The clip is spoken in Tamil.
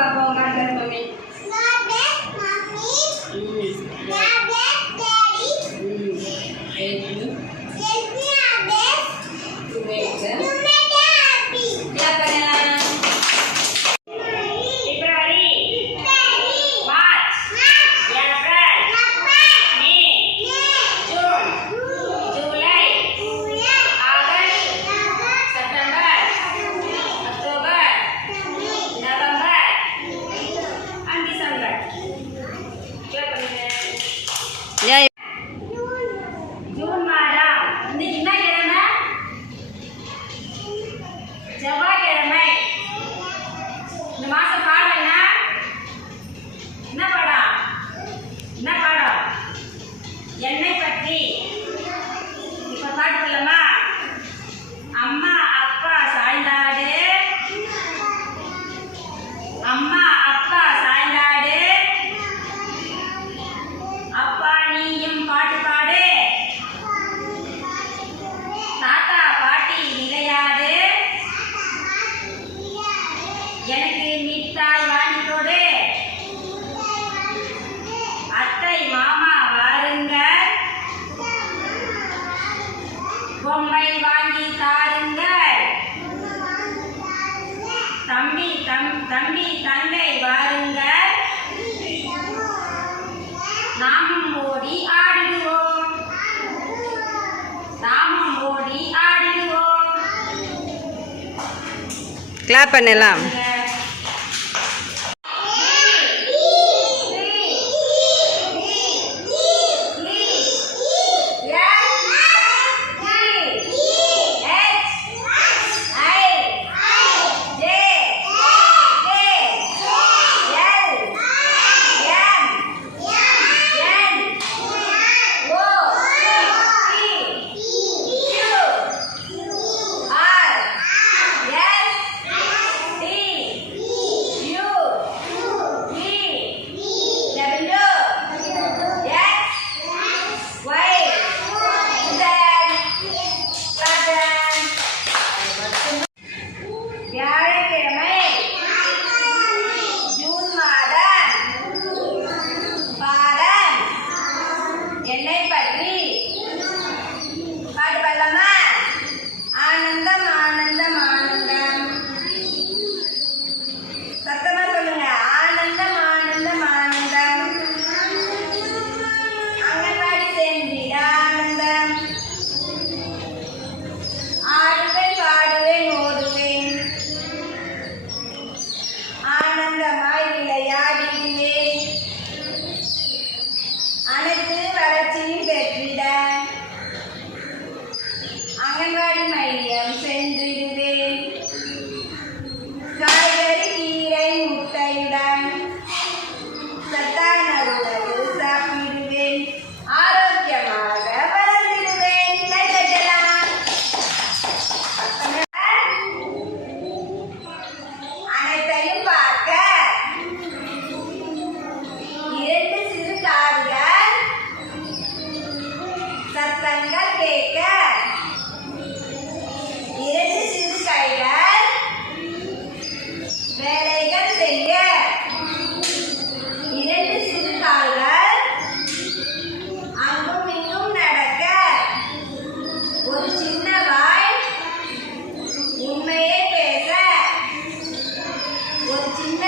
பாப்போம். God bless mommy. God bless mommy. God bless daddy. Help me. Help me our best To make them. to make them happy. Clap பண்ணலாம். February. March. April. May. June. July. August. September. October. November. And December. Clap பண்ணுங்க. ஜூன் மாதம் இன்னைக்கு என்ன கிழமை? செவ்வாய்க்கிழமை. இந்த மாசம் பாடம் என்ன? என்ன பாடம்? என்ன பாடம்? என்னை பற்றி. இப்ப பாட்டு சொல்லலாமா? அம்மா அப்பா சாய்ந்தாடு, அம்மா அப்பா சாய்ந்தாடு, அப்பா நீயும் பாட்டு பாடு, தாத்தா பாட்டி விளையாடு, எனக்கு மிட்டாய் வாங்கி கொடு, அத்தை மாமா வாருங்கள், பொம்மை வாங்கி தாருங்கள், தம்பி தங்கை வாருங்கள், நாமும் ஓடி ஆடிடுவோம், நாமும் ஓடி ஆடிடுவோம். கிளாப் பண்ணலாம். வியாழக்கிழமை ஜூன் மாதம் பாடம் என்னை பற்றி. பாட்டு பாடலாமா? ஆனந்தம் ஆனந்தம் ஆனந்தம். சத்தமா சொல்லுங்க. ஆனந்தம் ஆனந்தம் ஆனந்தம். அங்கன்வாடி சென்றிட ஆனந்தம். ஆடுவேன் பாடுவேன் ஓடுவேன், ஆனந்தமாய் விளையாடிடுவேன், அனைத்து வளர்ச்சியும் பெற்றிட அங்கன்வாடி மையம் சென்றிடுவேன், காய்கறி கீரை முட்டையுடன் சத்தான உணவு சாப்பிடுவேன், ஆரோக்கியமாக வளர்ந்திடுவேன். கை தட்டலாம். அனைத்தையும் பார்க்க இரண்டு சிறு காதுகள், சத்தங்கள் கேட்க இரண்டு சிறு கைகள், வேலைகள் செய்ய இரண்டு சிறு கால்கள், அங்கும் இங்கும் நடக்க ஒரு சின்ன வாய், உண்மையை பேச ஒரு சின்ன